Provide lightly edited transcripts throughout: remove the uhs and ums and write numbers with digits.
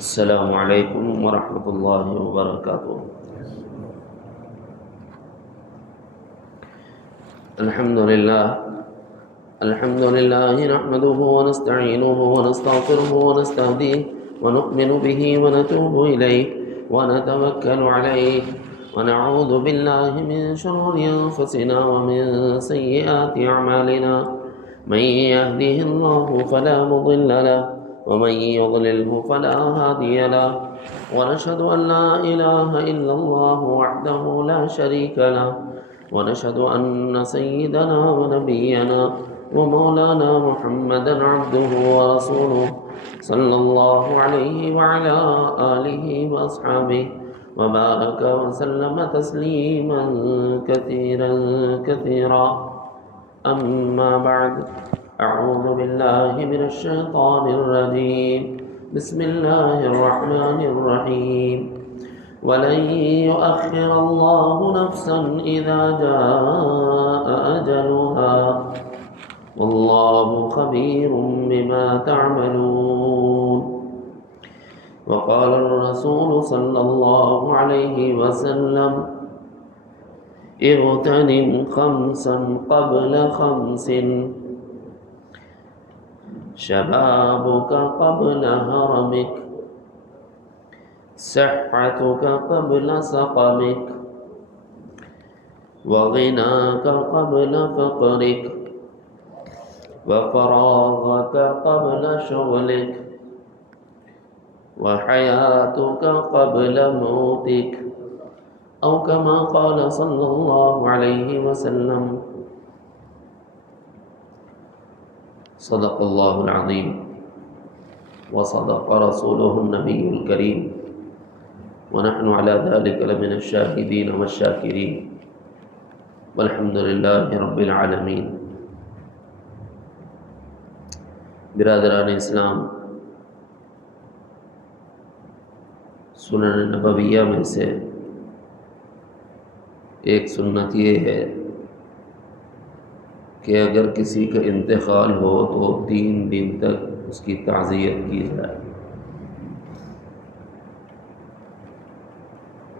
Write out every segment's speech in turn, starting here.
السلام علیکم ورحمۃ اللہ وبرکاتہ۔ الحمد للہ نحمده ونستعینه ونستغفره ونستهدیه ونؤمن به ونتوب الیہ ونتوکل علیہ ونعوذ باللہ من شرور انفسنا ومن سیئات اعمالنا من يهده الله فلا مضل له ومن يضلله فلا هادي له ونشهد أن لا إله إلا الله وحده لا شريك له ونشهد أن سيدنا ونبينا ومولانا محمدا عبده ورسوله صلى الله عليه وعلى آله وأصحابه وبارك وسلم تسليما كثيرا كثيرا أما بعد، أعوذ بالله من الشيطان الرجيم، بسم الله الرحمن الرحيم، ولن يؤخر الله نفسا إذا جاء أجلها والله خبير بما تعملون۔ وقال الرسول صلى الله عليه وسلم: اغتنم خمسا قبل خمس، شبابك قبل هرمك، صحتك قبل سقمك، وغناك قبل فقرك، وفراغك قبل شغلك، وحياتك قبل موتك، أو كما قال صلى الله عليه وسلم۔ صدق اللہ العظیم وصدق رسوله النبی الکریم ونحن على ذلك لمن الشاہدین والشاکرین والحمد للہ رب العالمین۔ برادران اسلام، سنن نبویہ میں سے ایک سنت یہ ہے کہ اگر کسی کا انتقال ہو تو 3 دن تک اس کی تعزیت کی جائے،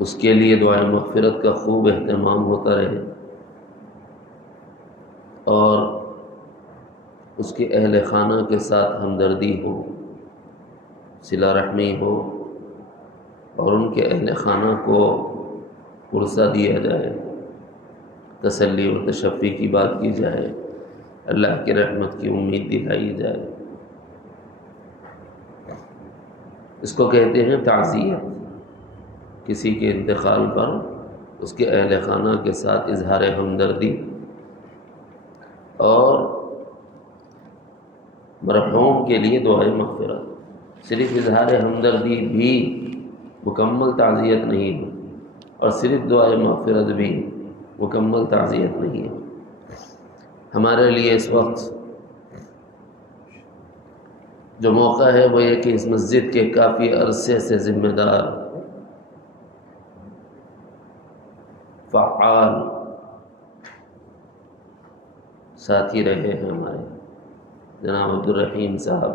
اس کے لیے دعائے مغفرت کا خوب اہتمام ہوتا رہے، اور اس کے اہل خانہ کے ساتھ ہمدردی ہو، صلہ رحمی ہو، اور ان کے اہل خانہ کو پرسہ دیا جائے، تسلی و تشفی کی بات کی جائے، اللہ کی رحمت کی امید دلائی جائے۔ اس کو کہتے ہیں تعزیت۔ کسی کے انتقال پر اس کے اہل خانہ کے ساتھ اظہار ہمدردی اور مرحوم کے لیے دعائے مغفرت۔ صرف اظہار ہمدردی بھی مکمل تعزیت نہیں ہے، اور صرف دعائے مغفرت بھی مکمل تعزیت نہیں ہے۔ ہمارے لیے اس وقت جو موقع ہے وہ یہ کہ اس مسجد کے کافی عرصے سے ذمہ دار، فعال ساتھی رہے ہیں ہمارے جناب عبدالرحیم صاحب،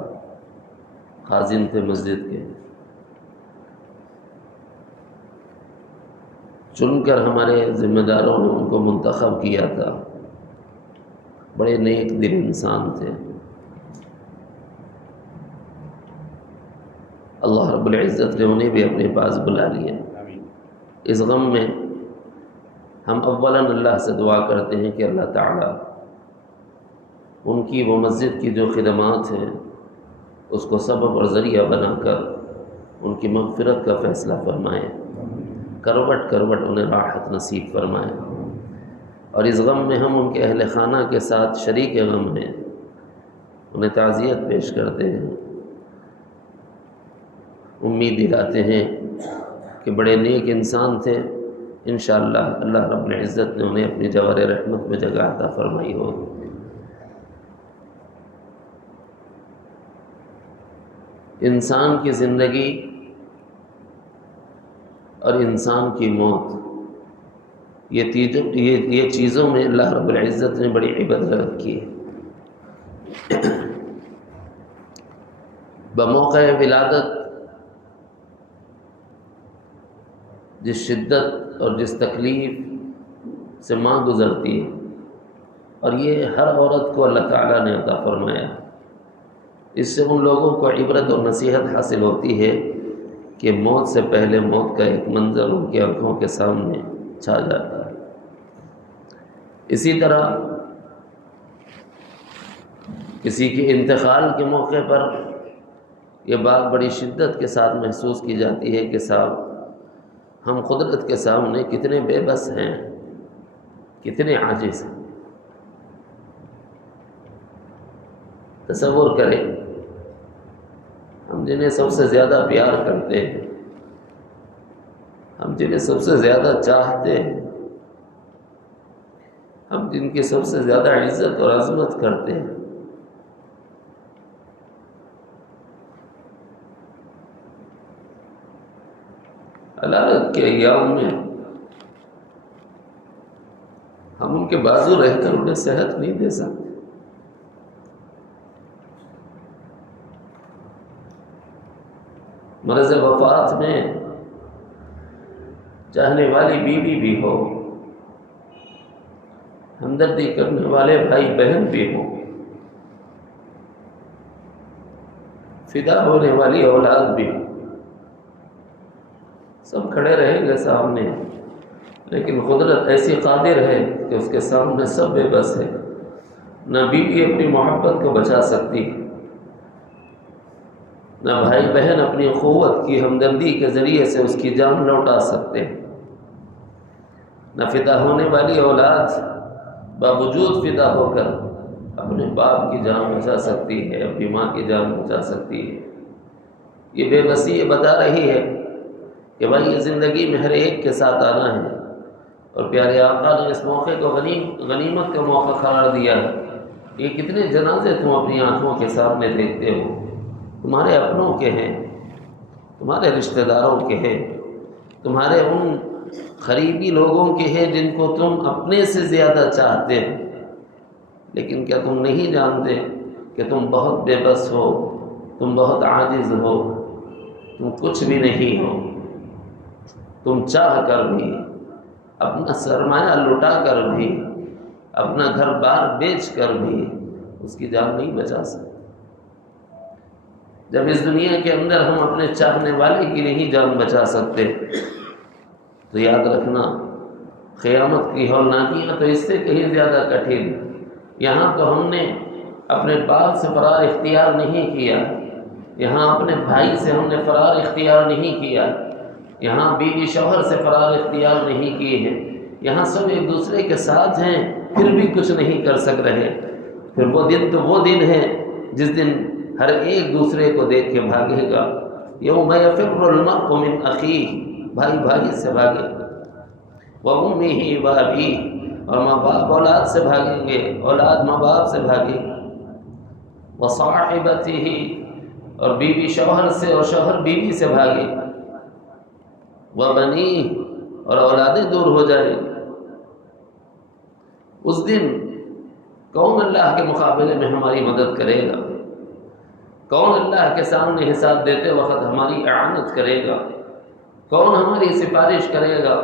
خازن تھے مسجد کے، چن کر ہمارے ذمہ داروں نے ان کو منتخب کیا تھا۔ بڑے نیک دل انسان تھے، اللہ رب العزت نے انہیں بھی اپنے پاس بلا لیا۔ اس غم میں ہم اولاً اللہ سے دعا کرتے ہیں کہ اللہ تعالیٰ ان کی وہ مسجد کی جو خدمات ہیں اس کو سبب اور ذریعہ بنا کر ان کی مغفرت کا فیصلہ فرمائے، کروٹ کروٹ انہیں راحت نصیب فرمائے۔ اور اس غم میں ہم ان کے اہل خانہ کے ساتھ شریک غم ہیں، انہیں تعزیت پیش کرتے ہیں، امید دلاتے ہیں کہ بڑے نیک انسان تھے، انشاءاللہ اللہ رب العزت نے انہیں اپنی جوار رحمت میں جگہ عطا فرمائی ہوگی۔ انسان کی زندگی اور انسان کی موت، یہ چیزوں میں اللہ رب العزت نے بڑی عبرت رکھی ہے۔ بموقع ولادت جس شدت اور جس تکلیف سے ماں گزرتی ہے، اور یہ ہر عورت کو اللہ تعالیٰ نے عطا فرمایا۔ اس سے ان لوگوں کو عبرت اور نصیحت حاصل ہوتی ہے کہ موت سے پہلے موت کا ایک منظر ان کی آنکھوں کے سامنے چھا جاتا ہے۔ اسی طرح کسی کے انتقال کے موقع پر یہ بات بڑی شدت کے ساتھ محسوس کی جاتی ہے کہ صاحب ہم قدرت کے سامنے کتنے بے بس ہیں، کتنے عاجز ہیں۔ تصور کریں، ہم جنہیں سب سے زیادہ پیار کرتے ہیں، ہم جنہیں سب سے زیادہ چاہتے ہیں، ہم جن کی سب سے زیادہ عزت اور عظمت کرتے ہیں، عدالت کے ایام میں ہم ان کے بازو رہ کر انہیں صحت نہیں دے سکتے۔ مرض وفات میں چاہنے والی بیوی بھی ہو، ہمدردی کرنے والے بھائی بہن بھی ہو، فدا ہونے والی اولاد بھی ہو، سب کھڑے رہیں گے سامنے، لیکن قدرت ایسی قادر ہے کہ اس کے سامنے سب بے بس ہے۔ نہ بیوی اپنی محبت کو بچا سکتی، نہ بھائی بہن اپنی قوت کی ہمدردی کے ذریعے سے اس کی جان لوٹا سکتے، نہ فدا ہونے والی اولاد باوجود فدا ہو کر اپنے باپ کی جان بچا سکتی ہے، اپنی ماں کی جان بچا سکتی ہے۔ یہ بے بسی یہ بتا رہی ہے کہ بھائی یہ زندگی میں ہر ایک کے ساتھ آنا ہے، اور پیارے آقا نے اس موقع کو غنیمت کا موقع قرار دیا ہے۔ یہ کتنے جنازے تم اپنی آنکھوں کے سامنے دیکھتے ہو، تمہارے اپنوں کے ہیں، تمہارے رشتہ داروں کے ہیں، تمہارے ان قریبی لوگوں کے ہیں جن کو تم اپنے سے زیادہ چاہتے ہیں، لیکن کیا تم نہیں جانتے کہ تم بہت بے بس ہو، تم بہت عاجز ہو، تم کچھ بھی نہیں ہو، تم چاہ کر بھی، اپنا سرمایہ لٹا کر بھی، اپنا گھر بار بیچ کر بھی اس کی جان نہیں بچا سکتے۔ جب اس دنیا کے اندر ہم اپنے چاہنے والے کی نہیں جان بچا سکتے تو یاد رکھنا قیامت کی ہولناکیاں تو اس سے کہیں زیادہ کٹھن۔ یہاں تو ہم نے اپنے باپ سے فرار اختیار نہیں کیا، یہاں اپنے بھائی سے ہم نے فرار اختیار نہیں کیا، یہاں بیوی شوہر سے فرار اختیار نہیں کیے ہیں، یہاں سب ایک دوسرے کے ساتھ ہیں، پھر بھی کچھ نہیں کر سک رہے۔ پھر وہ دن تو وہ دن ہے جس دن ہر ایک دوسرے کو دیکھ کے بھاگے گا۔ یوم یفر المرء من اخیہ، بھائی بھائی سے بھاگے گا، وامہ وابیہ، اور ماں باپ اولاد سے بھاگیں گے، اولاد ماں باپ سے بھاگے گا، وصاحبتہ، اور بیوی شوہر سے اور شوہر بیوی سے بھاگے گا، وبنیہ، اور اولادیں دور ہو جائیں گی۔ اس دن کون اللہ کے مقابلے میں ہماری مدد کرے گا؟ کون اللہ کے سامنے حساب دیتے وقت ہماری اعانت کرے گا؟ کون ہماری سفارش کرے گا؟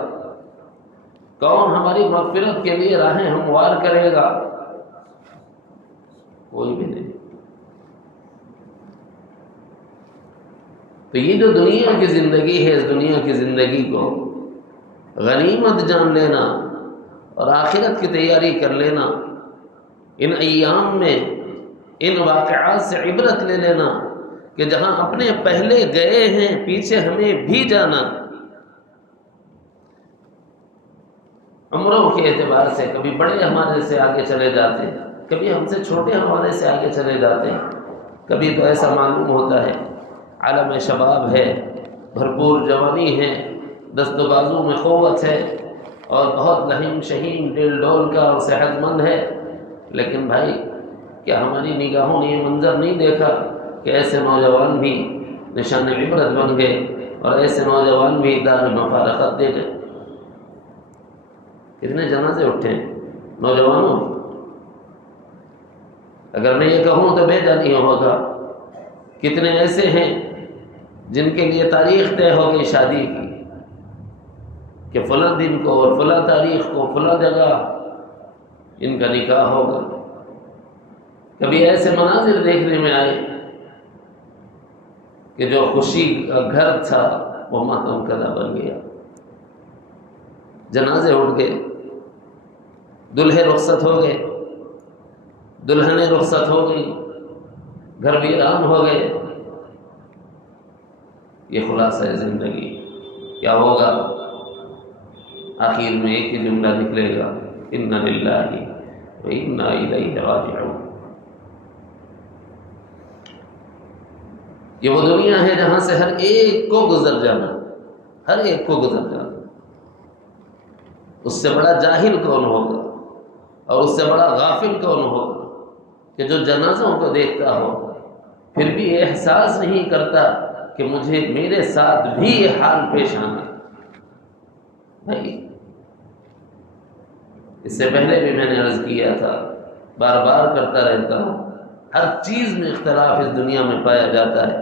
کون ہماری مغفرت کے لیے راہیں ہموار کرے گا؟ کوئی بھی نہیں۔ تو یہ جو دنیا کی زندگی ہے، اس دنیا کی زندگی کو غنیمت جان لینا اور آخرت کی تیاری کر لینا، ان ایام میں ان واقعات سے عبرت لے لینا کہ جہاں اپنے پہلے گئے ہیں پیچھے ہمیں بھی جانا۔ عمروں کے اعتبار سے کبھی بڑے ہمارے سے آگے چلے جاتے ہیں، کبھی ہم سے چھوٹے ہمارے سے آگے چلے جاتے ہیں، کبھی تو ایسا معلوم ہوتا ہے عالم شباب ہے، بھرپور جوانی ہے، دست و بازو میں قوت ہے، اور بہت لہیم شہیم دل ڈول کا اور صحت مند ہے، لیکن بھائی کیا ہماری نگاہوں نے یہ منظر نہیں دیکھا کہ ایسے نوجوان بھی نشان عبرت بن گئے اور ایسے نوجوان بھی دار مفارقت دے گئے؟ کتنے جنازے اٹھے نوجوانوں؟ اگر میں یہ کہوں تو بے جانی ہوگا۔ کتنے ایسے ہیں جن کے لیے تاریخ طے ہو گئی شادی کی، کہ فلاں دن کو اور فلاں تاریخ کو فلاں جگہ ان کا نکاح ہوگا. کبھی ایسے مناظر دیکھنے میں آئے کہ جو خوشی کا گھر تھا وہ ماتم کدہ بن گیا. جنازے اٹھ گئے، دلہے رخصت ہو گئے، دلہنیں رخصت ہو گئی، گھر ویران ہو گئے. یہ خلاصہ ہے زندگی. کیا ہوگا؟ آخر میں ایک ہی جملہ نکلے گا، انا للہ و انا الیہ راجعون. یہ وہ دنیا ہے جہاں سے ہر ایک کو گزر جانا، ہر ایک کو گزر جانا. اس سے بڑا جاہل کون ہوگا اور اس سے بڑا غافل کون ہوگا کہ جو جنازوں کو دیکھتا ہو پھر بھی یہ احساس نہیں کرتا کہ مجھے میرے ساتھ بھی یہ حال پیش آنا. بھائی اس سے پہلے بھی میں نے عرض کیا تھا، بار بار کرتا رہتا ہوں، ہر چیز میں اختلاف اس دنیا میں پایا جاتا ہے.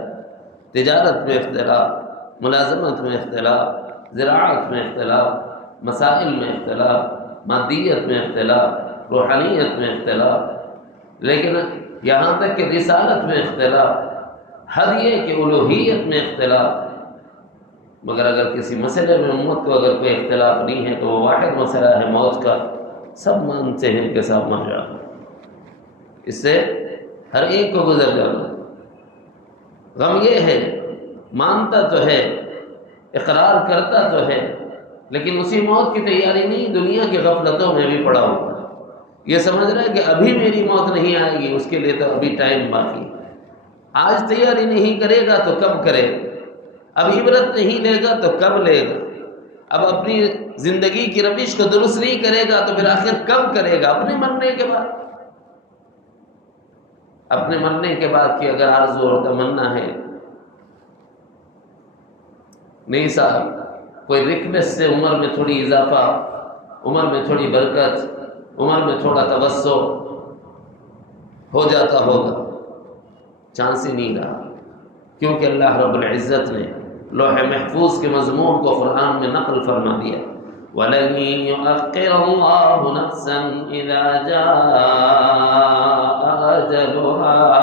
تجارت میں اختلاف، ملازمت میں اختلاف، زراعت میں اختلاف، مسائل میں اختلاف، مادیت میں اختلاف، روحانیت میں اختلاف، لیکن یہاں تک کہ رسالت میں اختلاف، حد یہ کہ الوہیت میں اختلاف. مگر اگر کسی مسئلے میں امت کو اگر کوئی اختلاف نہیں ہے تو وہ واحد مسئلہ ہے موت کا. سب مانتے ہیں کہ سب مر جانا، اس سے ہر ایک کو گزر جانا. غم یہ ہے مانتا تو ہے، اقرار کرتا تو ہے، لیکن اسی موت کی تیاری نہیں، دنیا کی غفلتوں میں بھی پڑا ہوا ہے. یہ سمجھ رہا ہے کہ ابھی میری موت نہیں آئے گی، اس کے لیے تو ابھی ٹائم باقی. آج تیاری نہیں کرے گا تو کب کرے گا؟ اب عبرت نہیں لے گا تو کب لے گا؟ اب اپنی زندگی کی روش کو درست نہیں کرے گا تو پھر آخر کب کرے گا؟ اپنے مرنے کے بعد. اپنے مرنے کے بعد کی اگر آرزو اور تمنا ہے، نہیں صاحب کوئی ریکویسٹ سے عمر میں تھوڑی اضافہ، عمر میں تھوڑی برکت، عمر میں تھوڑا توسع ہو جاتا ہوگا، چانس ہی نہیں رہا. کیونکہ اللہ رب العزت نے لوح محفوظ کے مضمون کو قرآن میں نقل فرما دیا، وَلَن يُؤَخِّرَ اللَّهُ نَفْسًا إِذَا جَاءَ أَجَلُهَا.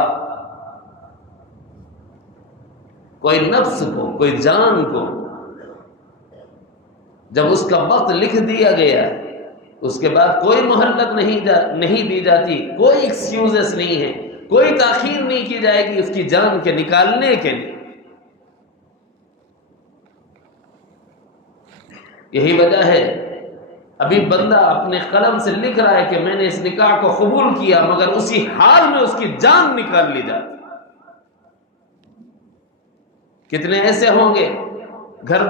کوئی نفس کو، کوئی جان کو جب اس کا وقت لکھ دیا گیا اس کے بعد کوئی مہلت نہیں دی جاتی، کوئی ایکسکیوزز نہیں ہے، کوئی تاخیر نہیں کی جائے گی اس کی جان کے نکالنے کے لیے. یہی وجہ ہے ابھی بندہ اپنے قلم سے لکھ رہا ہے کہ میں نے اس نکاح کو قبول کیا، مگر اسی حال میں اس کی جان نکال لی جاتی. کتنے ایسے ہوں گے گھر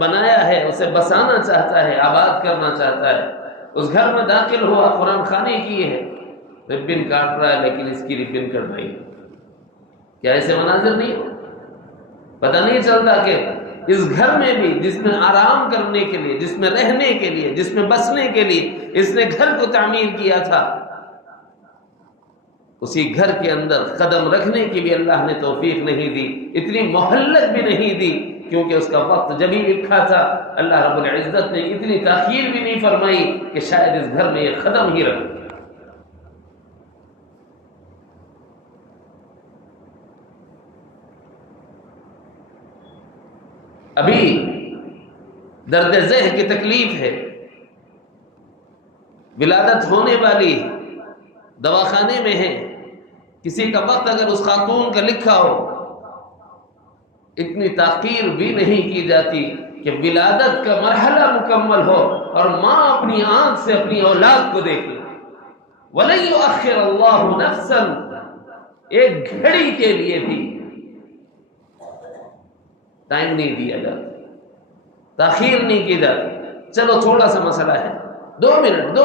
بنایا ہے، اسے بسانا چاہتا ہے، آباد کرنا چاہتا ہے، اس گھر میں داخل ہوا، قرآن خوانی کی ہے، ربن کاٹ رہا ہے لیکن اس کی ربن کٹ رہی. کیا ایسے مناظر نہیں ہو؟ پتہ نہیں چلتا کہ اس گھر میں بھی جس میں آرام کرنے کے لیے، جس میں رہنے کے لیے، جس میں بسنے کے لیے اس نے گھر کو تعمیر کیا تھا، اسی گھر کے اندر قدم رکھنے کی بھی اللہ نے توفیق نہیں دی، اتنی مہلت بھی نہیں دی، کیونکہ اس کا وقت جب ہی لکھا تھا اللہ رب العزت نے اتنی تاخیر بھی نہیں فرمائی کہ شاید اس گھر میں یہ قدم ہی رکھ. ابھی درد ذہن کی تکلیف ہے، ولادت ہونے والی دواخانے میں ہے، کسی کا وقت اگر اس خاتون کا لکھا ہو، اتنی تاخیر بھی نہیں کی جاتی کہ ولادت کا مرحلہ مکمل ہو اور ماں اپنی آنکھ سے اپنی اولاد کو دیکھ لے. وَلَن يُؤَخِّرَ اللَّهُ نَفْسًا، ایک گھڑی کے لیے بھی ٹائم نہیں دیا جاتا، تاخیر نہیں کی جاتی. چلو تھوڑا سا مسئلہ ہے، 2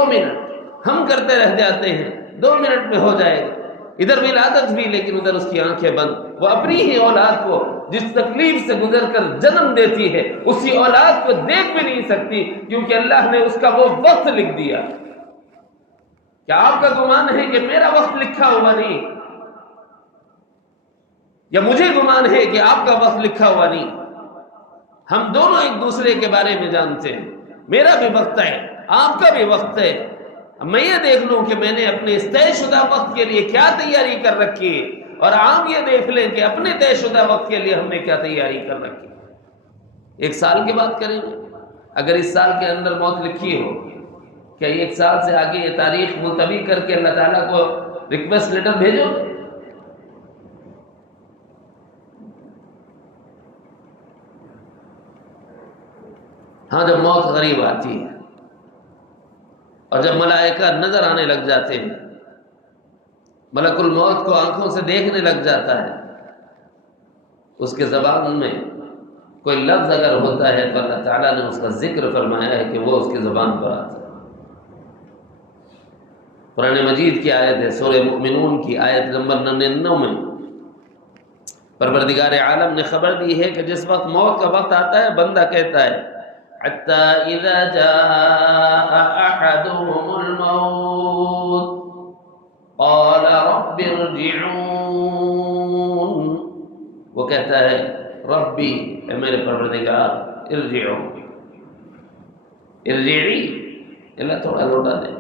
منٹ ہم کرتے رہ جاتے ہیں، 2 منٹ میں ہو جائے گا. ادھر ولادت بھی لیکن ادھر اس کی آنکھیں بند. وہ اپنی ہی اولاد کو جس تکلیف سے گزر کر جنم دیتی ہے اسی اولاد کو دیکھ بھی نہیں سکتی، کیونکہ اللہ نے اس کا وہ وقت لکھ دیا. کیا آپ کا گمان ہے کہ میرا وقت لکھا ہوا نہیں، یا مجھے گمان ہے کہ آپ کا وقت لکھا ہوا نہیں؟ ہم دونوں ایک دوسرے کے بارے میں جانتے ہیں. میرا بھی وقت ہے، آپ کا بھی وقت ہے. میں یہ دیکھ لوں کہ میں نے اپنے اس طے شدہ وقت کے لیے کیا تیاری کر رکھی ہے، اور آپ یہ دیکھ لیں کہ اپنے طے شدہ وقت کے لیے ہم نے کیا تیاری کر رکھی. 1 سال کی بات کریں گے. اگر اس سال کے اندر موت لکھی ہو، کیا 1 سال سے آگے یہ تاریخ ملتوی کر کے اللہ تعالیٰ کو ریکویسٹ لیٹر بھیجو؟ ہاں، جب موت قریب آتی ہے اور جب ملائکہ نظر آنے لگ جاتے ہیں، ملک الموت کو آنکھوں سے دیکھنے لگ جاتا ہے، اس کے زبان میں کوئی لفظ اگر ہوتا ہے تو اللہ تعالیٰ نے اس کا ذکر فرمایا ہے کہ وہ اس کی زبان پر آتا ہے. قرآن مجید کی آیت ہے، سورہ مؤمنون کی آیت نمبر 99 میں پروردگار عالم نے خبر دی ہے کہ جس وقت موت کا وقت آتا ہے، بندہ کہتا ہے حَتَّى إِذَا جَاءَ أَحَدُهُمُ الْمَوْتُ قَالَ رَبِّ ارْجِعُونِ. وہ کہتا ہے ربی، اے میرے پروردگار، ارجعو، ارجعی، اللہ تھوڑا لوٹا دے،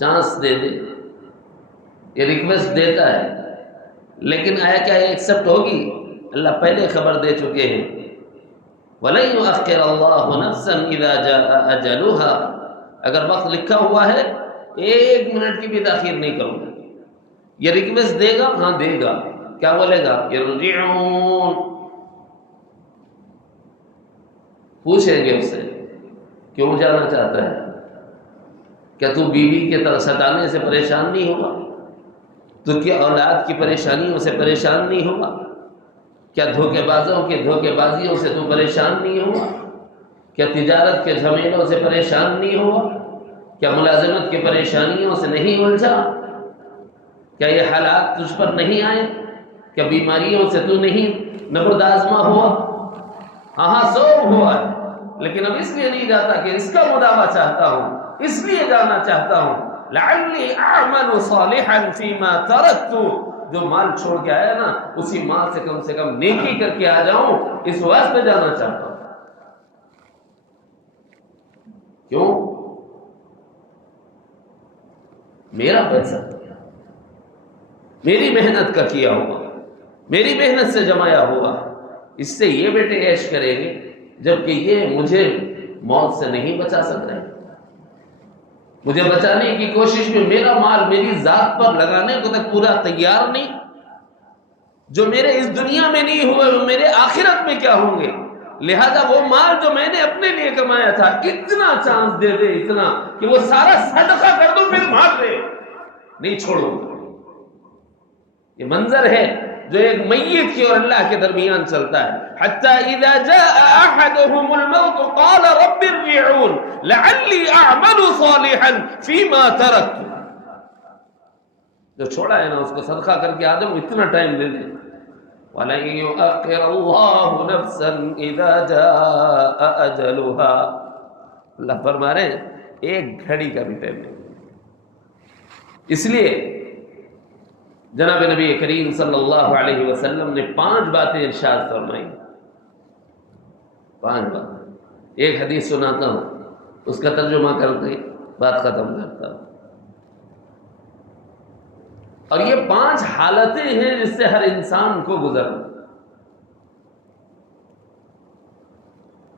چانس دے دے. یہ ریکویسٹ دیتا ہے، لیکن آیا کیا یہ ایکسپٹ ہوگی؟ اللہ پہلے خبر دے چکے ہیں وَلَن يُؤَخِّرَ اللَّهُ نَفْسًا إِذَا جَاءَ أَجَلُهَا. اگر وقت لکھا ہوا ہے 1 منٹ کی بھی تاخیر نہیں کروں گا. یہ ریکویسٹ دے گا؟ ہاں دے گا. کیا بولے گا؟ یرجعون. پوچھیں گے اس سے کیوں جانا چاہتا ہے؟ کیا تو بیوی کے ستانے سے پریشان نہیں ہوگا؟ تو کیا اولاد کی پریشانیوں سے پریشان نہیں ہوگا؟ کیا دھوکے بازوں کے دھوکے بازیوں سے تو پریشان نہیں ہوا؟ کیا تجارت کے جھمیلوں سے پریشان نہیں ہوا؟ کیا ملازمت کی پریشانیوں سے نہیں الجھا؟ کیا یہ حالات تجھ پر نہیں آئے؟ کیا بیماریوں سے تو نہیں نبرد آزما ہوا؟ ہاں سب ہوا ہے، لیکن اب اس لیے نہیں جاتا کہ اس کا مداوع چاہتا ہوں، اس لیے جانا چاہتا ہوں لعلی اعمل صالحا فیما ترکت. جو مال چھوڑ کے آیا نا، اسی مال سے کم نیکی کر کے آ جاؤں، اس واسطے جانا چاہتا ہوں. کیوں؟ میرا پیسہ، میری محنت کا کیا ہوا، میری محنت سے جمایا ہوا، اس سے یہ بیٹے عیش کریں گے، جبکہ یہ مجھے موت سے نہیں بچا سک رہے. مجھے بچانے کی کوشش میں میرا مال میری ذات پر لگانے کو تک پورا تیار نہیں. جو میرے اس دنیا میں نہیں ہوئے وہ میرے آخرت میں کیا ہوں گے؟ لہذا وہ مال جو میں نے اپنے لیے کمایا تھا، اتنا چانس دے دے، اتنا کہ وہ سارا صدقہ کر دوں، پھر مار دے، نہیں چھوڑوں گا. یہ منظر ہے جو ایک میت کی اور اللہ کے درمیان چلتا ہے. حتی اذا جاء احدهم الموت قال رب ارجعون لعلی اعمل صالحا فیما ترکت. جو چھوڑا ہے نا اس کو صدقہ کر کے آدم اتنا ٹائم دے دے. وَلَن يُؤَخِّرَ اللَّهُ نَفْسًا إِذَا جَاءَ أَجَلُهَا. اللہ فرما رہے ہیں ایک گھڑی کا بھی ٹائم نہیں. اس لیے جناب نبی کریم صلی اللہ علیہ وسلم نے 5 باتیں ارشاد فرمائی. 5 باتیں. ایک حدیث سناتا ہوں، اس کا ترجمہ کر کے بات ختم کرتا ہوں. اور یہ 5 حالتیں ہیں جس سے ہر انسان کو گزرنا.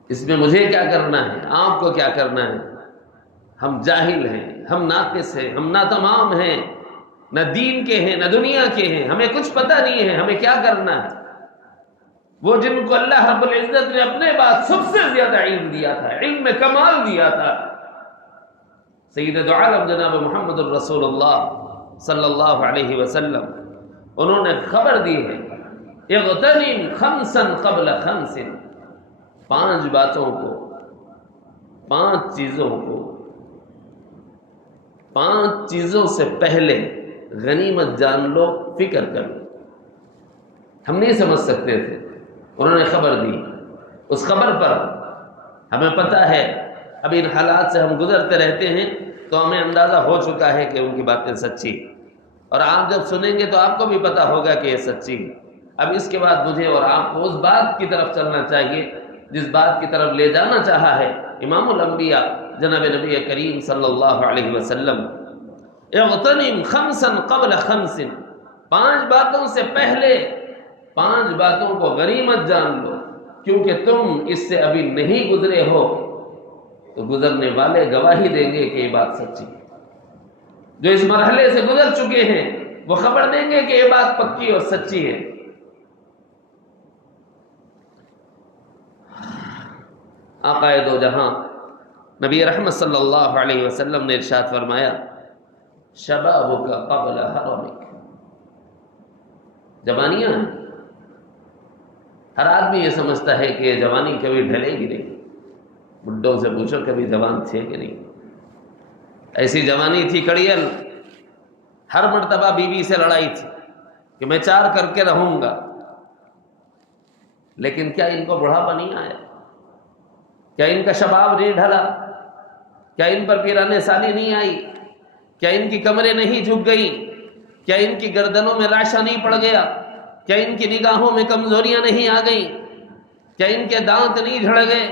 اس میں مجھے کیا کرنا ہے، آپ کو کیا کرنا ہے. ہم جاہل ہیں، ہم ناقص ہیں، ہم ناتمام ہیں، نہ دین کے ہیں نہ دنیا کے ہیں، ہمیں کچھ پتہ نہیں ہے ہمیں کیا کرنا ہے. وہ جن کو اللہ رب العزت نے اپنے بعد سب سے زیادہ علم دیا تھا، علم میں کمال دیا تھا، سید دو عالم جناب محمد الرسول اللہ صلی اللہ علیہ وسلم، انہوں نے خبر دی ہے اغتنم خمسا قبل خمس. 5 باتوں کو، 5 چیزوں کو، 5 چیزوں سے پہلے غنیمت جان لو، فکر کر لو. ہم نہیں سمجھ سکتے تھے، انہوں نے خبر دی. اس خبر پر ہمیں پتہ ہے، اب ان حالات سے ہم گزرتے رہتے ہیں تو ہمیں اندازہ ہو چکا ہے کہ ان کی باتیں سچی، اور آپ جب سنیں گے تو آپ کو بھی پتہ ہوگا کہ یہ سچی. اب اس کے بعد مجھے اور آپ کو اس بات کی طرف چلنا چاہیے جس بات کی طرف لے جانا چاہا ہے امام الانبیاء جناب نبی کریم صلی اللہ علیہ وسلم، اغتنم خمسا قبل خمس، 5 باتوں سے پہلے 5 باتوں کو غنیمت جان لو، کیونکہ تم اس سے ابھی نہیں گزرے ہو تو گزرنے والے گواہی دیں گے کہ یہ بات سچی ہے۔ جو اس مرحلے سے گزر چکے ہیں وہ خبر دیں گے کہ یہ بات پکی اور سچی ہے۔ آقا دو جہاں نبی رحمت صلی اللہ علیہ وسلم نے ارشاد فرمایا، شبابک قبل حرمک، جوانیاں ہیں، ہر آدمی یہ سمجھتا ہے کہ یہ جوانی کبھی ڈھلے گی نہیں، بڈھوں سے پوچھو کبھی جوان تھے کہ نہیں، ایسی جوانی تھی کڑیل، ہر مرتبہ بیوی سے لڑائی تھی کہ میں 4 کر کے رہوں گا، لیکن کیا ان کو بڑھاپا نہیں آیا؟ کیا ان کا شباب نہیں ڈھلا؟ کیا ان پر پیرانے سالی نہیں آئی؟ کیا ان کی کمریں نہیں جھک گئی؟ کیا ان کی گردنوں میں لاشا نہیں پڑ گیا؟ کیا ان کی نگاہوں میں کمزوریاں نہیں آ گئیں؟ کیا ان کے دانت نہیں جھڑ گئے؟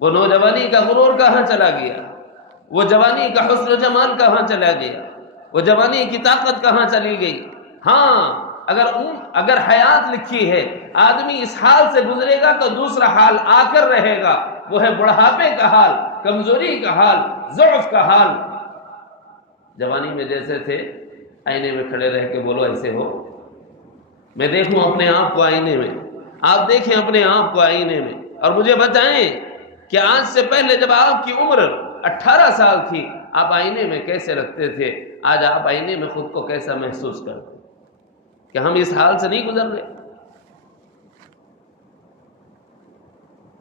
وہ نوجوانی کا غرور کہاں چلا گیا؟ وہ جوانی کا حسن و جمال کہاں چلا گیا؟ وہ جوانی کی طاقت کہاں چلی گئی؟ ہاں، اگر حیات لکھی ہے، آدمی اس حال سے گزرے گا تو دوسرا حال آ کر رہے گا، وہ ہے بڑھاپے کا حال، کمزوری کا حال، ضعف کا حال۔ جوانی میں جیسے تھے، آئینے میں کھڑے رہ کے بولو ایسے ہو، میں دیکھوں اپنے آپ کو آئینے میں، آپ دیکھیں اپنے آپ کو آئینے میں، اور مجھے بتائیں کہ آج سے پہلے جب آپ کی عمر 18 سال تھی، آپ آئینے میں کیسے رکھتے تھے؟ آج آپ آئینے میں خود کو کیسا محسوس کرتے؟ کہ ہم اس حال سے نہیں گزر رہے؟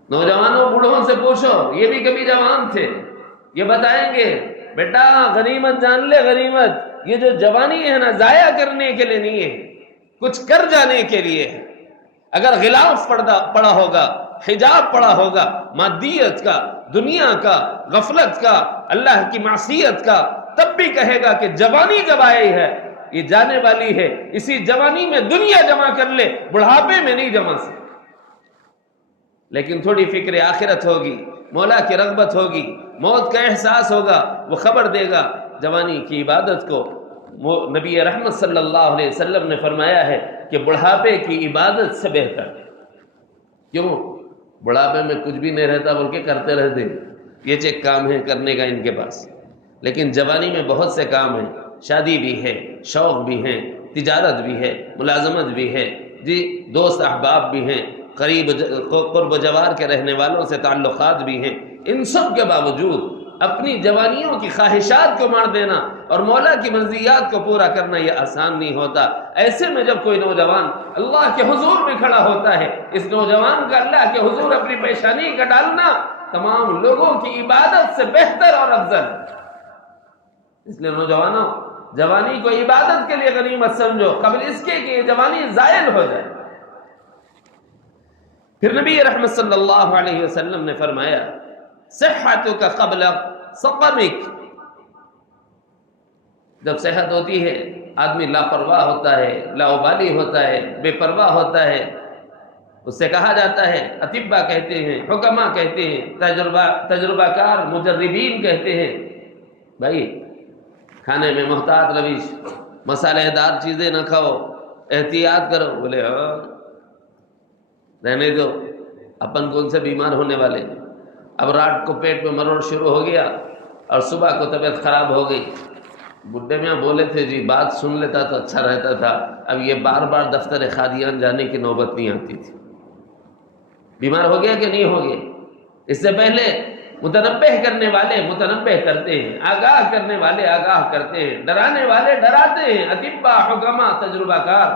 نوجوانوں بوڑھوں سے پوچھو، یہ بھی کبھی جوان تھے، یہ بتائیں گے بیٹا غنیمت جان لے، غنیمت، یہ جو جوانی ہے نا ضائع کرنے کے لیے نہیں ہے، کچھ کر جانے کے لیے ہے۔ اگر غلاف پڑا ہوگا، حجاب پڑا ہوگا، مادیت کا، دنیا کا، غفلت کا، اللہ کی معصیت کا، تب بھی کہے گا کہ جوانی کب آئی ہے، یہ جانے والی ہے، اسی جوانی میں دنیا جمع کر لے، بڑھاپے میں نہیں جمع سکتے۔ لیکن تھوڑی فکر آخرت ہوگی، مولا کی رغبت ہوگی، موت کا احساس ہوگا، وہ خبر دے گا۔ جوانی کی عبادت کو نبی رحمت صلی اللہ علیہ وسلم نے فرمایا ہے کہ بڑھاپے کی عبادت سے بہتر ہے۔ کیوں؟ بڑھاپے میں کچھ بھی نہیں رہتا بلکہ کرتے رہتے، یہ چیک کام ہے کرنے کا ان کے پاس، لیکن جوانی میں بہت سے کام ہیں، شادی بھی ہے، شوق بھی ہے، تجارت بھی ہے، ملازمت بھی ہے، جی دوست احباب بھی ہیں، قرب و جوار کے رہنے والوں سے تعلقات بھی ہیں۔ ان سب کے باوجود اپنی جوانیوں کی خواہشات کو مار دینا اور مولا کی مرضیات کو پورا کرنا یہ آسان نہیں ہوتا۔ ایسے میں جب کوئی نوجوان اللہ کے حضور میں کھڑا ہوتا ہے، اس نوجوان کا اللہ کے حضور اپنی پیشانی کا ڈالنا تمام لوگوں کی عبادت سے بہتر اور افضل ہے۔ اس لیے نوجوانوں، جوانی کو عبادت کے لیے غنیمت سمجھو قبل اس کے کہ یہ جوانی زائل ہو جائے۔ پھر نبی رحمت صلی اللہ علیہ وسلم نے فرمایا، صحتک قبل سقمک، جب صحت ہوتی ہے آدمی لاپرواہ ہوتا ہے، لاابالی ہوتا ہے، بے پرواہ ہوتا ہے، اس سے کہا جاتا ہے، اطباء کہتے ہیں، حکماء کہتے ہیں، تجربہ کار مجربین کہتے ہیں، بھائی کھانے میں محتاط روش، مسالہ دار چیزیں نہ کھاؤ، احتیاط کرو۔ بولے ہاں رہنے دو، اپن کون سے بیمار ہونے والے ہیں؟ اب رات کو پیٹ میں مروڑ شروع ہو گیا اور صبح کو طبیعت خراب ہو گئی۔ بڈھے میاں بولے تھے جی بات سن لیتا تو اچھا رہتا تھا، اب یہ بار بار دفتر قادیان جانے کی نوبت نہیں آتی تھی۔ بیمار ہو گیا کہ نہیں ہو گیا؟ اس سے پہلے متنبہ کرنے والے متنبہ کرتے ہیں، آگاہ کرنے والے آگاہ کرتے ہیں، ڈرانے والے ڈراتے ہیں، اطباء، حکماء، تجربہ کار،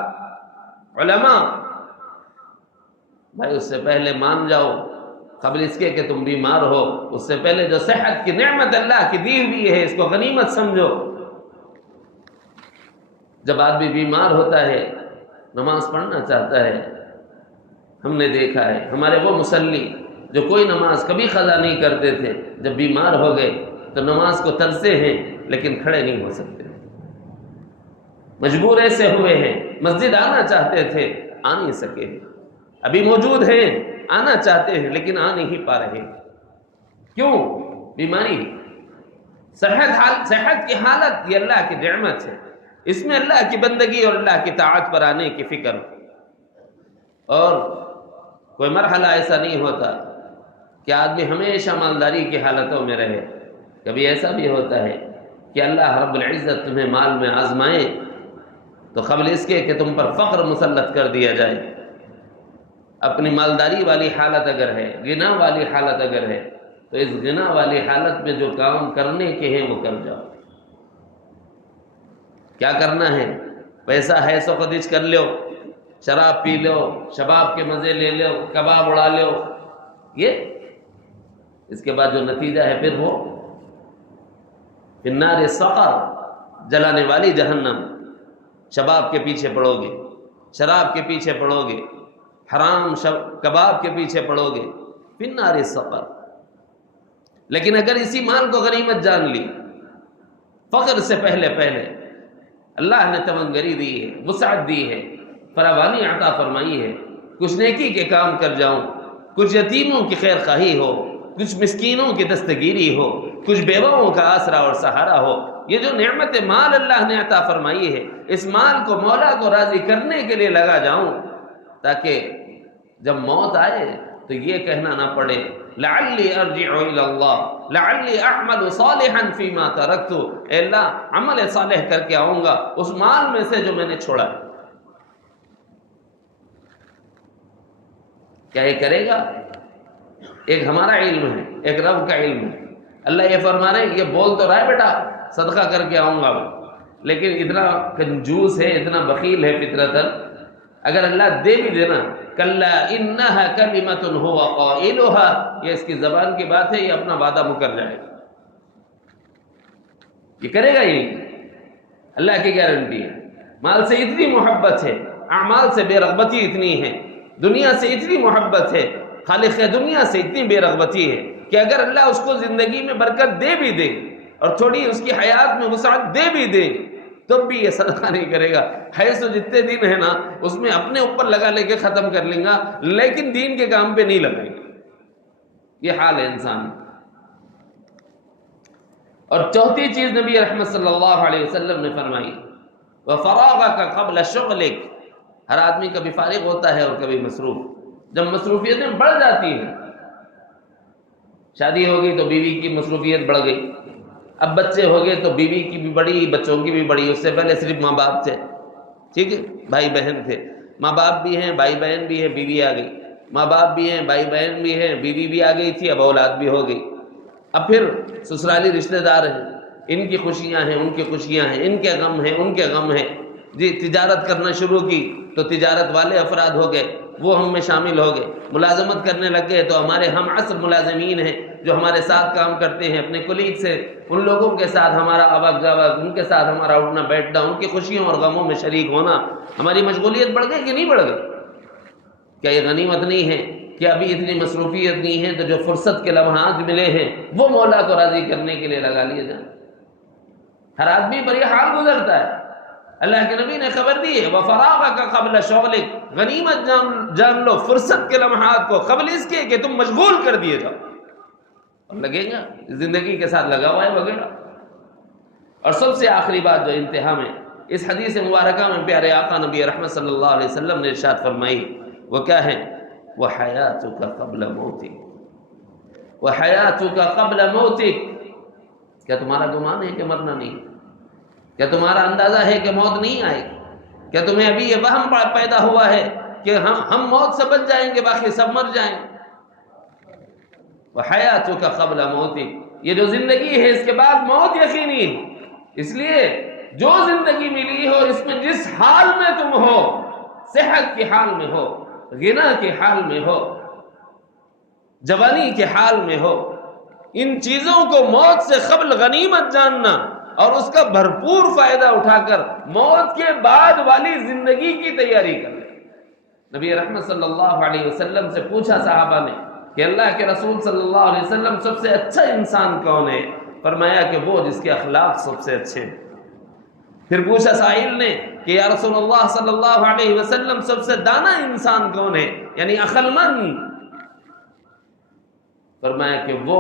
علماء۔ بھائی اس سے پہلے مان جاؤ، قبل اس کے کہ تم بیمار ہو، اس سے پہلے جو صحت کی نعمت اللہ کی دی ہوئی ہے اس کو غنیمت سمجھو۔ جب آدمی بیمار ہوتا ہے، نماز پڑھنا چاہتا ہے، ہم نے دیکھا ہے ہمارے وہ مصلی جو کوئی نماز کبھی قضا نہیں کرتے تھے، جب بیمار ہو گئے تو نماز کو ترسے ہیں لیکن کھڑے نہیں ہو سکتے، مجبور ایسے ہوئے ہیں مسجد آنا چاہتے تھے آ نہیں سکے، ابھی موجود ہیں آنا چاہتے ہیں لیکن آ نہیں پا رہے۔ کیوں؟ بیماری، صحت کی حالت یہ اللہ کی نعمت ہے، اس میں اللہ کی بندگی اور اللہ کی طاعت پر آنے کی فکر۔ اور کوئی مرحلہ ایسا نہیں ہوتا کہ آدمی ہمیشہ مالداری کی حالتوں میں رہے، کبھی ایسا بھی ہوتا ہے کہ اللہ رب العزت تمہیں مال میں آزمائے تو قبل اس کے کہ تم پر فقر مسلط کر دیا جائے، اپنی مالداری والی حالت اگر ہے، غنا والی حالت اگر ہے، تو اس غنا والی حالت میں جو کام کرنے کے ہیں وہ کر جاؤ۔ کیا کرنا ہے؟ پیسہ ہے سو خدش کر لو، شراب پی لو، شباب کے مزے لے لو، کباب اڑا لو، یہ اس کے بعد جو نتیجہ ہے پھر وہ النار سقر، جلانے والی جہنم۔ شباب کے پیچھے پڑو گے، شراب کے پیچھے پڑو گے، حرام کباب کے پیچھے پڑو گے، پھر النار سقر۔ لیکن اگر اسی مال کو غنیمت جان لی، فقر سے پہلے اللہ نے تمنگری دی ہے، وسعت دی ہے، فراوانی عطا فرمائی ہے، کچھ نیکی کے کام کر جاؤں، کچھ یتیموں کی خیر خواہی ہو، کچھ مسکینوں کی دستگیری ہو، کچھ بیواؤں کا آسرا اور سہارا ہو، یہ جو نعمت مال اللہ نے عطا فرمائی ہے، اس مال کو مولا کو راضی کرنے کے لیے لگا جاؤں، تاکہ جب موت آئے تو یہ کہنا نہ پڑے لعلی ارجع الی اللہ لعلی اعمل صالحا فیما ترکت، اے اللہ عمل صالح کر کے آؤں گا اس مال میں سے جو میں نے چھوڑا ہے۔ کیا یہ کرے گا؟ ایک ہمارا علم ہے، ایک رب کا علم ہے۔ اللہ یہ فرما رہے ہیں، یہ بول تو رہا ہے بیٹا صدقہ کر کے آؤں گا، لیکن اتنا کنجوس ہے، اتنا بخیل ہے فطرتاً، اگر اللہ دے بھی دینا کلا انہا کلمۃ هو قائلها، یہ اس کی زبان کی بات ہے، یہ اپنا وعدہ مکر جائے گا، یہ کرے گا ہی نہیں، اللہ کی گارنٹی ہے۔ مال سے اتنی محبت ہے، اعمال سے بے رغبتی اتنی ہے، دنیا سے اتنی محبت ہے، خالق دنیا سے اتنی بے رغبتی ہے کہ اگر اللہ اس کو زندگی میں برکت دے بھی دے اور تھوڑی اس کی حیات میں وسعت دے بھی دے تب بھی یہ صدقہ نہیں کرے گا۔ ہے سو جتنے دن ہے نا اس میں اپنے اوپر لگا لے کے ختم کر لیں گا، لیکن دین کے کام پہ نہیں لگائیں گا۔ یہ حال ہے انسان۔ اور چوتھی چیز نبی رحمت صلی اللہ علیہ وسلم نے فرمائی، وَفَرَاغَكَ قَبْلَ شُغْلِكَ، ہر آدمی کبھی فارغ ہوتا ہے اور کبھی مصروف، جب مصروفیتیں بڑھ جاتی ہیں، شادی ہوگی تو بیوی کی مصروفیت بڑھ گئی، اب بچے ہو گئے تو بیوی کی بھی بڑی، بچوں کی بھی بڑی، اس سے پہلے صرف ماں باپ تھے، ٹھیک ہے، بھائی بہن تھے، ماں باپ بھی ہیں، بھائی بہن بھی ہیں، بیوی آ گئی، ماں باپ بھی ہیں، بھائی بہن بھی ہیں، بیوی بھی آ گئی تھی، اب اولاد بھی ہو گئی، اب پھر سسرالی رشتہ دار ہیں، ان کی خوشیاں ہیں، ان کی خوشیاں ہیں، ان کے غم ہیں، ان کے غم ہیں، جی تجارت کرنا شروع کی تو تجارت والے افراد ہو گئے، وہ ہم میں شامل ہو گئے، ملازمت کرنے لگ گئے تو ہمارے ہم عصر ملازمین ہیں جو ہمارے ساتھ کام کرتے ہیں، اپنے کولیگ سے، ان لوگوں کے ساتھ ہمارا آواز جاواز، ان کے ساتھ ہمارا اٹھنا بیٹھنا، ان کی خوشیوں اور غموں میں شریک ہونا، ہماری مشغولیت بڑھ گئی کہ نہیں بڑھ گئی؟ کیا یہ غنیمت نہیں ہے کہ ابھی اتنی مصروفیت نہیں ہے تو جو فرصت کے لمحات ملے ہیں وہ مولا کو راضی کرنے کے لیے لگا لیے جائیں؟ ہر آدمی پر یہ حال گزرتا ہے۔ اللہ کے نبی نے خبر دی ہے وَفَرَاغَكَ قَبْلَ شُغْلِكَ، غنیمت جان لو فرصت کے لمحات کو قبل اس کے کہ تم مشغول کر دیے جاؤ، اور لگے گا زندگی کے ساتھ لگا ہوا ہے وغیرہ۔ اور سب سے آخری بات جو انتہا میں اس حدیث مبارکہ میں پیارے آقا نبی رحمت صلی اللہ علیہ وسلم نے ارشاد فرمائی، وہ کیا ہے؟ وَحَيَاتُكَ قَبْلَ مَوْتِكَ، وَحَيَاتُكَ قَبْلَ مَوْتِكَ، کیا تمہارا گمان ہے کہ مرنا نہیں؟ کیا تمہارا اندازہ ہے کہ موت نہیں آئے گی؟ کیا تمہیں ابھی یہ وہم پیدا ہوا ہے کہ ہم موت سے بچ جائیں گے باقی سب مر جائیں؟ وَحَيَاتُكَ قَبْلَ مَوْتِكَ، یہ جو زندگی ہے اس کے بعد موت یقینی ہے، اس لیے جو زندگی ملی ہو اس میں جس حال میں تم ہو، صحت کے حال میں ہو، غنا کے حال میں ہو، جوانی کے حال میں ہو، ان چیزوں کو موت سے قبل غنیمت جاننا اور اس کا بھرپور فائدہ اٹھا کر موت کے بعد والی زندگی کی تیاری کریں۔ نبی رحمت صلی اللہ علیہ وسلم سے پوچھا صحابہ نے کہ اللہ کے رسول صلی اللہ علیہ وسلم سب سے اچھا انسان کون ہے؟ فرمایا کہ وہ جس کے اخلاق سب سے اچھے ہیں۔ پھر پوچھا سائل نے کہ یا رسول اللہ صلی اللہ علیہ وسلم سب سے دانا انسان کون ہے، یعنی عقل مند؟ فرمایا کہ وہ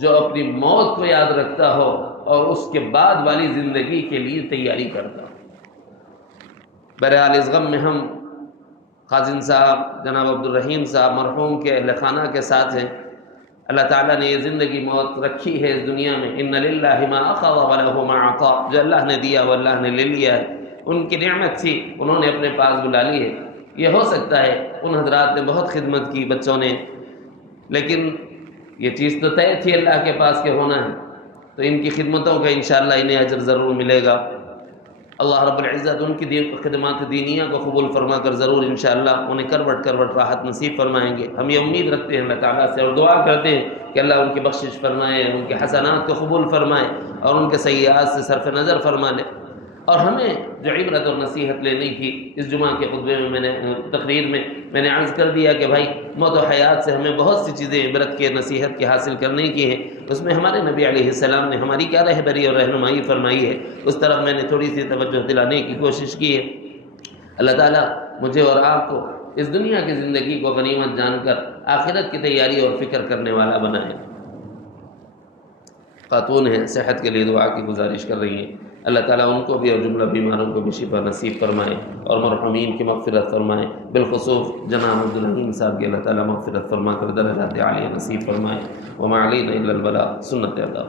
جو اپنی موت کو یاد رکھتا ہو اور اس کے بعد والی زندگی کے لیے تیاری کرتا ہو۔ بہرحال اس غم میں ہم خازن صاحب جناب عبدالرحیم صاحب مرحوم کے اہل خانہ کے ساتھ ہیں۔ اللہ تعالیٰ نے یہ زندگی موت رکھی ہے اس دنیا میں، ان للہ ما اخذ ولہ ما اعطى، جو اللہ نے دیا وہ اللہ نے لے لیا ہے۔ ان کی نعمت تھی، انہوں نے اپنے پاس بلا لی ہے۔ یہ ہو سکتا ہے ان حضرات نے بہت خدمت کی بچوں نے، لیکن یہ چیز تو طے تھی اللہ کے پاس کہ ہونا ہے، تو ان کی خدمتوں کا انشاءاللہ انہیں اجر ضرور ملے گا۔ اللہ رب العزت ان کی خدمات دینیہ کو قبول فرما کر ضرور انشاءاللہ انہیں کروٹ کروٹ راحت نصیب فرمائیں گے۔ ہم یہ امید رکھتے ہیں اللہ تعالیٰ سے اور دعا کرتے ہیں کہ اللہ ان کی بخشش فرمائے، ان کے حسنات کو قبول فرمائے اور ان کے سیئات سے صرف نظر فرما لے۔ اور ہمیں جو عبرت اور نصیحت لینے کی اس جمعہ کے خطبے میں تقریر میں میں نے عرض کر دیا کہ بھائی موت و حیات سے ہمیں بہت سی چیزیں عبرت کے نصیحت کے حاصل کرنے کی ہیں، اس میں ہمارے نبی علیہ السلام نے ہماری کیا رہبری اور رہنمائی فرمائی ہے، اس طرف میں نے تھوڑی سی توجہ دلانے کی کوشش کی ہے۔ اللہ تعالیٰ مجھے اور آپ کو اس دنیا کی زندگی کو غنیمت جان کر آخرت کی تیاری اور فکر کرنے والا بنائے۔ خاتون ہیں صحت کے لیے دعا کی گزارش کر رہی ہیں، اللہ تعالیٰ ان کو بھی اور جملہ بیماروں کو بھی شفا نصیب فرمائے اور مرحومین کی مغفرت فرمائے، بالخصوص جناب عبدالرحیم صاحب کی اللہ تعالیٰ مغفرت فرما کر درجات عالیہ نصیب فرمائے۔ وما علینا الا البلاغ، سنت ادا۔